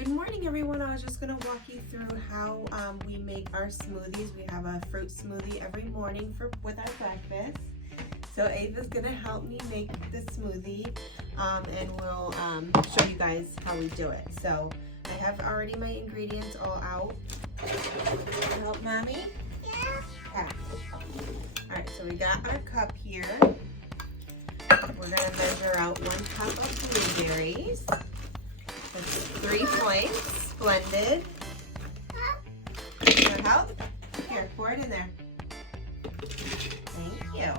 Good morning, everyone. I was just going to walk you through how we make our smoothies. We have a fruit smoothie every morning with our breakfast. So Ava's going to help me make the smoothie and we'll show you guys how we do it. So I have already my ingredients all out. Help Mommy? Yeah. Okay. Alright, so we got our cup here. We're going to measure out 1 cup of blueberries. That's 3 points, blended. Your help? Here, pour it in there. Thank you.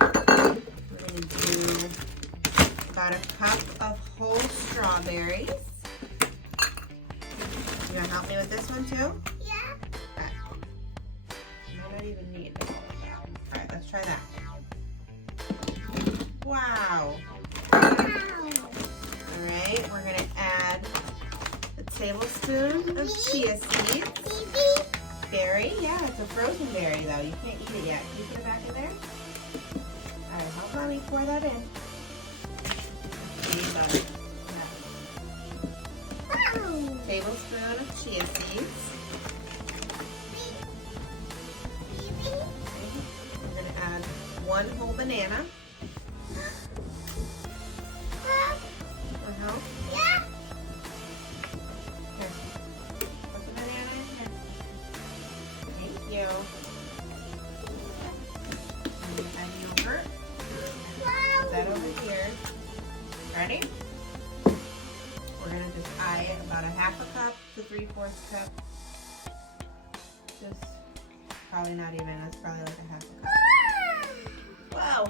We're going to do about 1 cup of whole strawberries. You going to help me with this one too? Yeah. Okay. You might not even need all of that. Alright, let's try that. Wow. Alright, we're going to add a tablespoon of chia seeds. Berry, yeah, it's a frozen berry though. You can't eat it yet. Can you put it back in there? Alright, help Mommy pour that in. Butter. Yeah. Tablespoon of chia seeds. We're going to add 1 whole banana. Yeah. Here. Put the banana in here. Thank you. And add yogurt. Put that over here. Ready? We're going to just add about 1/2 cup to 3/4 cup. Just probably not even. That's probably like 1/2 cup. Wow.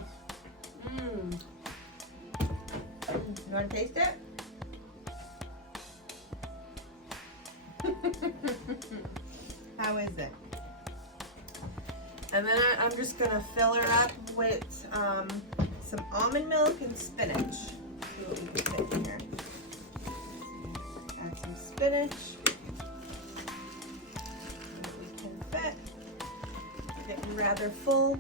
Mmm. You want to taste it? How is it? And then I'm just going to fill her up with some almond milk and spinach. See what we can fit in here. Add some spinach. See what we can fit. We're getting rather full.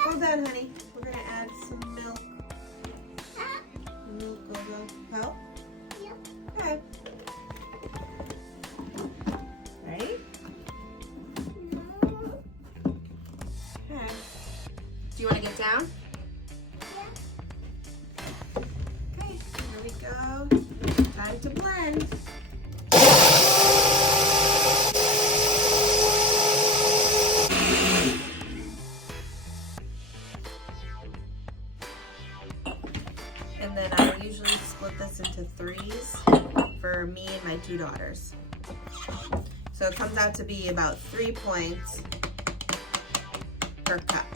Hold on, honey. We're going to add some milk. Milk will help? Yep. Okay. Ready? Okay. Do you want to get down? Yeah. Okay, here we go. Time to blend. And then I usually split this into 3s for me and my 2 daughters. So it comes out to be about 3 points per cup.